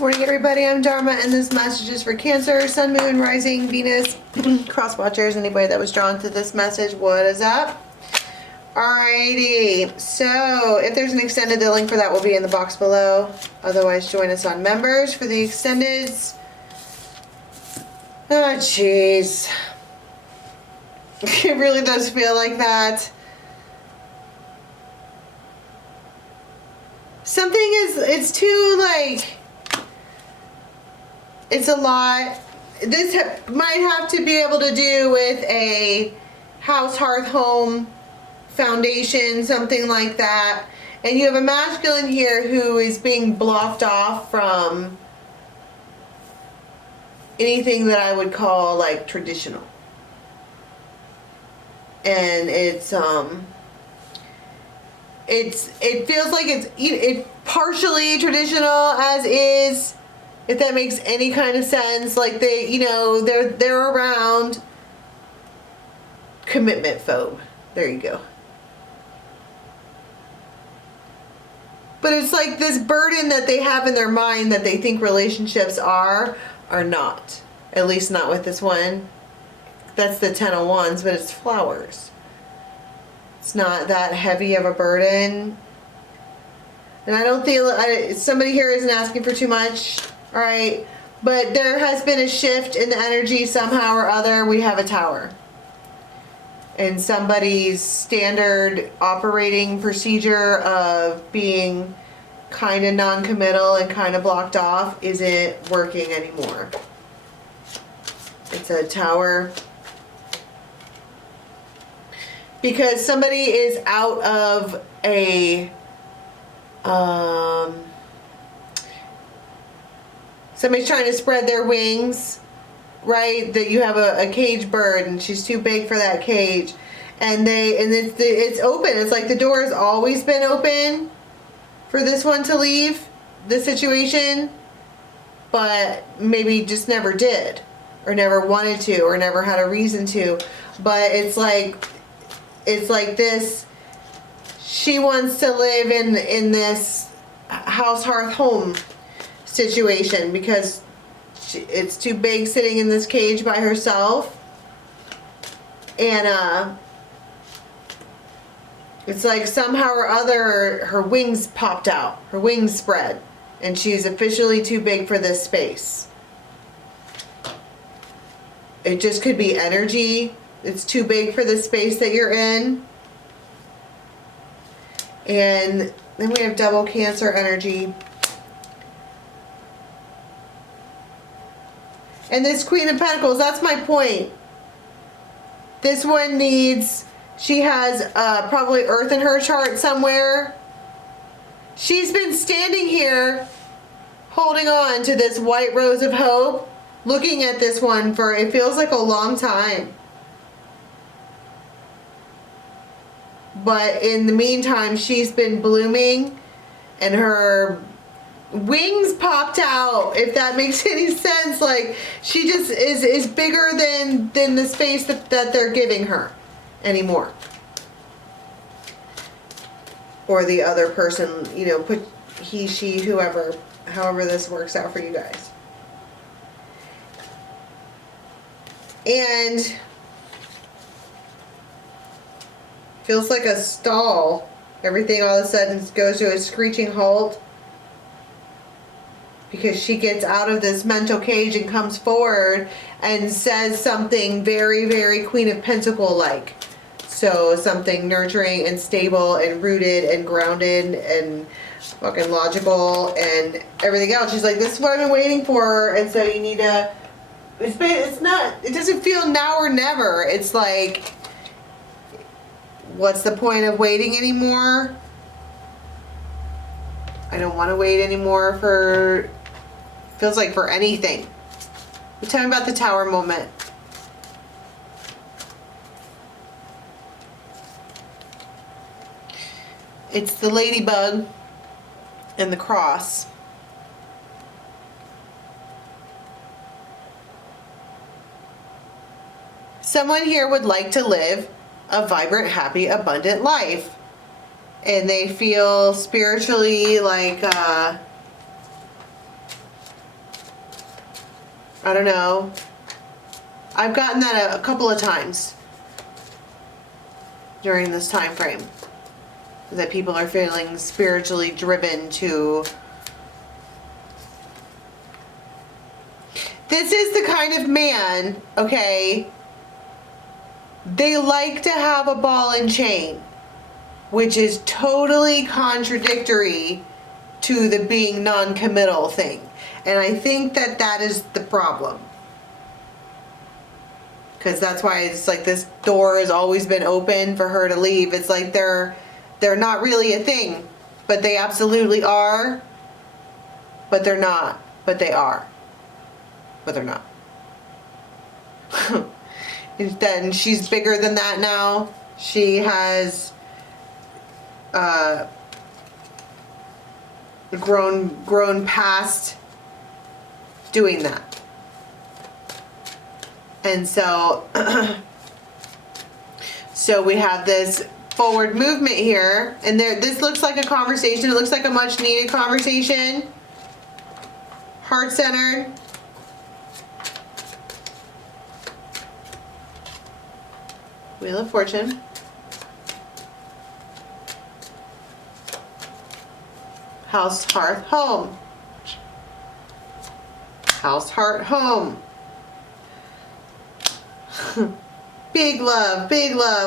Morning everybody, I'm Dharma and this message is for Cancer, Sun, Moon, Rising, Venus, cross watchers, anybody that was drawn to this message, what is up? Alrighty, so if there's an extended, the link for that will be in the box below. Otherwise, join us on members for the extendeds. Oh jeez. It really does feel like that. Something is, it's too like, it's a lot. This might have to be able to do with a house, hearth, home, foundation, something like that. And you have a masculine here who is being blocked off from anything that I would call like traditional. And it feels like it's partially traditional as is. If that makes any kind of sense, like they're around commitment phobe. There you go. But it's like this burden that they have in their mind that they think relationships are not. At least not with this one. That's the 10 of Wands, but it's flowers. It's not that heavy of a burden. And I don't feel, somebody here isn't asking for too much. All right, but there has been a shift in the energy somehow or other. We have a Tower. And somebody's standard operating procedure of being kind of non-committal and kind of blocked off isn't working anymore. It's a Tower. Because somebody is out of a somebody's trying to spread their wings, right? That you have a cage bird and she's too big for that cage, and it's open. It's like the door has always been open for this one to leave the situation, but maybe just never did, or never wanted to, or never had a reason to. But it's like this. She wants to live in this house, hearth, home situation because it's too big sitting in this cage by herself. And it's like somehow or other her wings popped out, her wings spread, and she's officially too big for this space. It just could be energy. It's too big for the space that you're in. And then we have double Cancer energy. And this Queen of Pentacles, that's my point. This one needs, she has probably Earth in her chart somewhere. She's been standing here holding on to this white rose of hope, looking at this one for, it feels like a long time. But in the meantime, she's been blooming and her wings popped out, if that makes any sense. Like she just is bigger than the space that they're giving her anymore. Or the other person, put he, she, whoever, however this works out for you guys. And feels like a stall. Everything all of a sudden goes to a screeching halt because she gets out of this mental cage and comes forward and says something very, very Queen of Pentacles like. So something nurturing and stable and rooted and grounded and fucking logical and everything else. She's like, this is what I've been waiting for, and so you need to, it doesn't feel now or never. It's like, what's the point of waiting anymore? I don't want to wait anymore for, feels like for anything. But tell me about the Tower moment. It's the ladybug and the cross. Someone here would like to live a vibrant, happy, abundant life. And they feel spiritually like I don't know. I've gotten that a couple of times during this time frame. That people are feeling spiritually driven to... This is the kind of man, okay, they like to have a ball and chain, which is totally contradictory to the being non-committal thing. And I think that that is the problem. Because that's why it's like this door has always been open for her to leave. It's like they're not really a thing, but they absolutely are. But they're not. But they are. But they're not. Then she's bigger than that now. She has grown past doing that. And so so we have this forward movement here, and this looks like a conversation. It looks like a much needed conversation. Heart-centered. Wheel of Fortune. House, hearth, home. House, heart, home. Big love,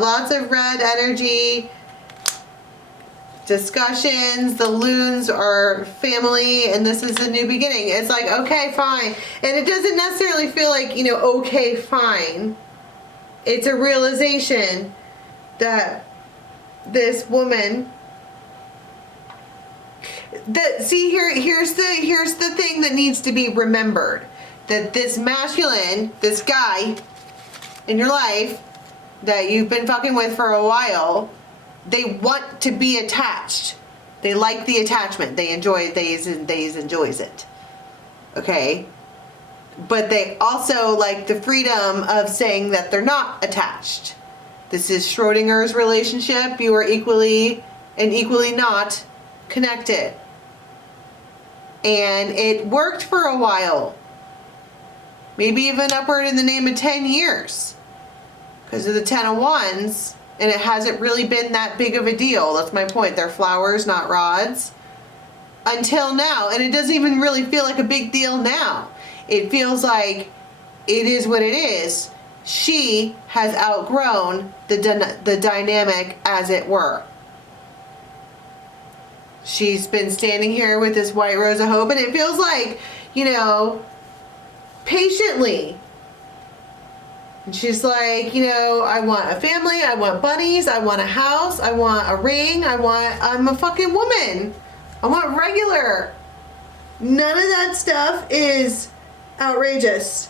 lots of red energy, discussions. The loons are family, and this is a new beginning. It's like, okay, fine. And it doesn't necessarily feel like, you know, okay, fine. It's a realization that this woman, see, here's the thing that needs to be remembered. That this masculine, this guy in your life that you've been fucking with for a while, they want to be attached. They like the attachment. They enjoy enjoys it. Okay? But they also like the freedom of saying that they're not attached. This is Schrodinger's relationship. You are equally and equally not connected. And it worked for a while. Maybe even upward in the name of 10 years. Because of the 10 of Wands. And it hasn't really been that big of a deal. That's my point. They're flowers, not rods. Until now. And it doesn't even really feel like a big deal now. It feels like it is what it is. She has outgrown the dynamic, as it were. She's been standing here with this white rose of hope. And it feels like, you know, patiently. And she's like, you know, I want a family, I want bunnies, I want a house, I want a ring, I'm a fucking woman. I want regular. None of that stuff is outrageous.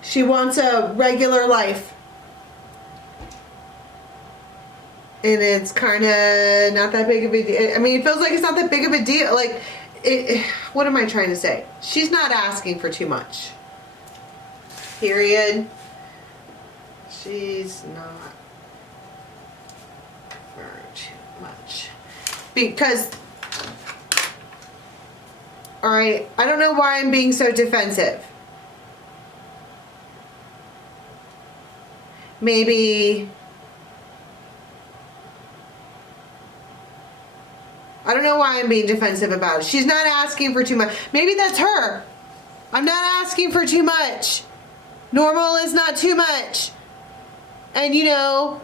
She wants a regular life. And it's kind of not that big of a deal. I mean, it feels like it's not that big of a deal. Like, what am I trying to say? She's not asking for too much. Period. She's not for too much. Because, alright, I don't know why I'm being so defensive. Maybe, I don't know why I'm being defensive about it. She's not asking for too much. Maybe that's her. I'm not asking for too much. Normal is not too much. And you know,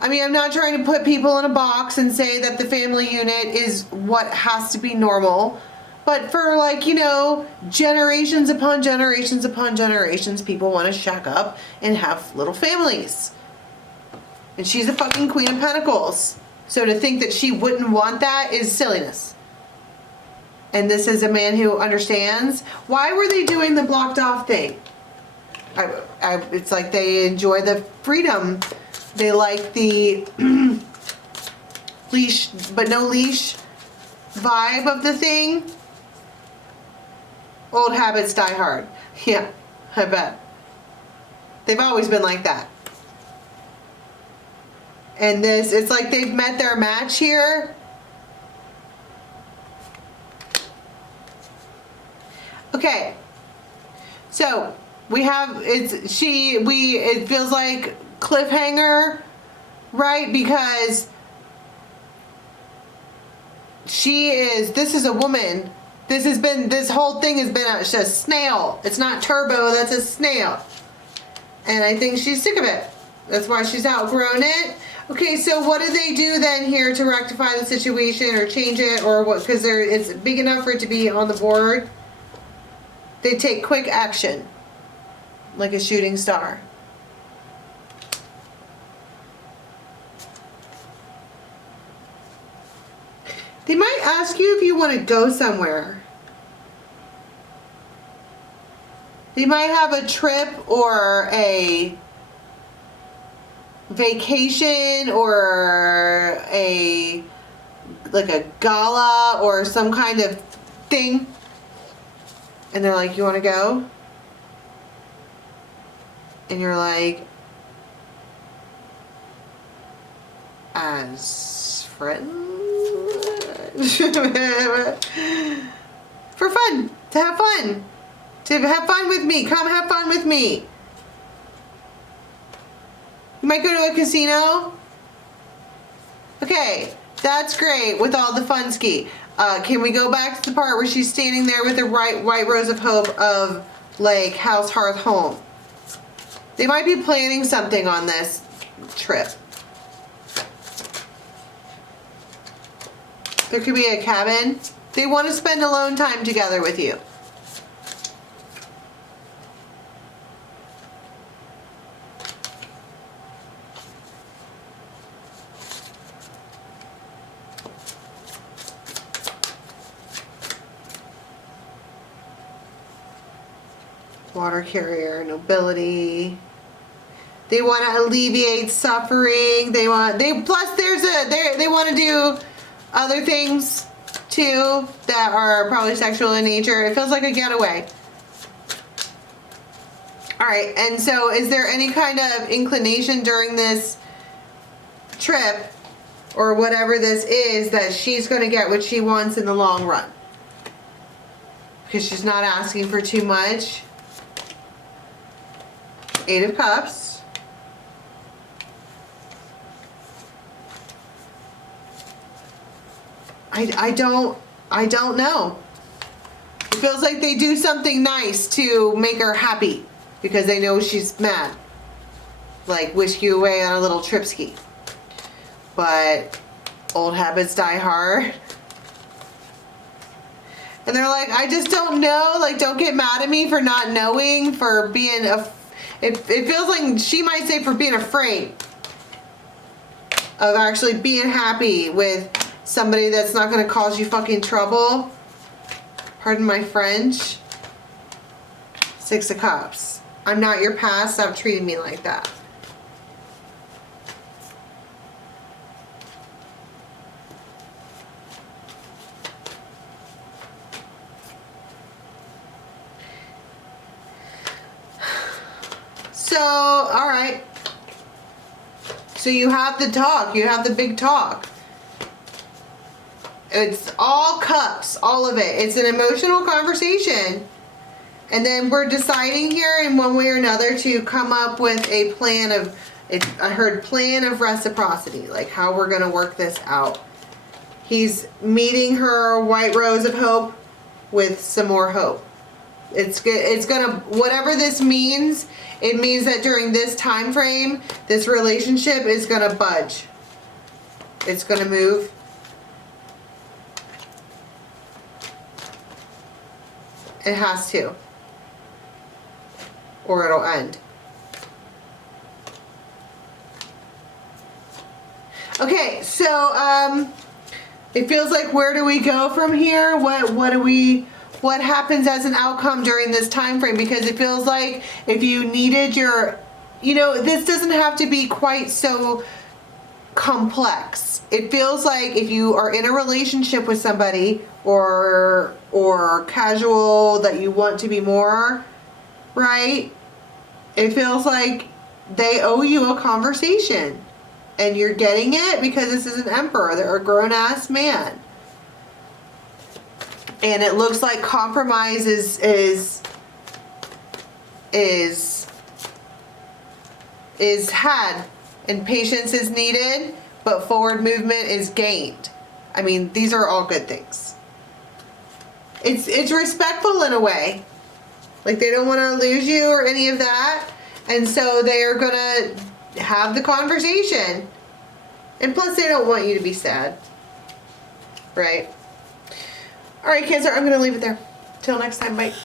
I mean, I'm not trying to put people in a box and say that the family unit is what has to be normal. But for, like, you know, generations upon generations upon generations, people want to shack up and have little families. And she's a fucking Queen of Pentacles. So to think that she wouldn't want that is silliness. And this is a man who understands. Why were they doing the blocked off thing? It's like they enjoy the freedom. They like the leash, but no leash vibe of the thing. Old habits die hard. Yeah, I bet. They've always been like that. And this, it's like they've met their match here. Okay. So we have, it feels like cliffhanger, right? Because this is a woman. This whole thing has been a snail. It's not turbo, that's a snail. And I think she's sick of it. That's why she's outgrown it. Okay, so what do they do then here to rectify the situation or change it or what? Because it's big enough for it to be on the board. They take quick action, like a shooting star. They might ask you if you want to go somewhere. They might have a trip or a vacation or like a gala or some kind of thing. And they're like, you want to go? And you're like, as friends? For fun. To have fun. To have fun with me. Come have fun with me. You might go to a casino. Okay, that's great with all the fun ski. Can we go back to the part where she's standing there with the white rose of hope of like house, hearth, home? They might be planning something on this trip. There could be a cabin. They want to spend alone time together with you. Water carrier, nobility. They want to alleviate suffering. They want to do other things too that are probably sexual in nature. It feels like a getaway. All right, and so is there any kind of inclination during this trip or whatever this is that she's going to get what she wants in the long run? Because she's not asking for too much. Eight of Cups. I don't know. It feels like they do something nice to make her happy because they know she's mad. Like whisk you away on a little trip ski. But old habits die hard. And they're like, I just don't know. Like, don't get mad at me for not knowing, for being it feels like she might say for being afraid of actually being happy with somebody that's not going to cause you fucking trouble. Pardon my French. Six of Cups. I'm not your past. Stop treating me like that. So, all right. So you have the talk. You have the big talk. It's all cups, all of it. It's an emotional conversation. And then we're deciding here in one way or another to come up with a plan of, I heard plan of reciprocity, like how we're going to work this out. He's meeting her white rose of hope with some more hope. It's good. It's going to, whatever this means, it means that during this time frame, this relationship is going to budge. It's going to move. It has to. Or it'll end. Okay, so it feels like where do we go from here? What happens as an outcome during this time frame? Because it feels like if you needed your, this doesn't have to be quite so complex. It feels like if you are in a relationship with somebody or casual that you want to be more, right? It feels like they owe you a conversation and you're getting it because this is an emperor. They're a grown-ass man. And it looks like compromise is had, and patience is needed, but forward movement is gained. I mean, these are all good things. It's respectful in a way. Like, they don't want to lose you or any of that. And so they are going to have the conversation. And plus, they don't want you to be sad. Right? All right, Cancer, I'm going to leave it there. Till next time. Bye.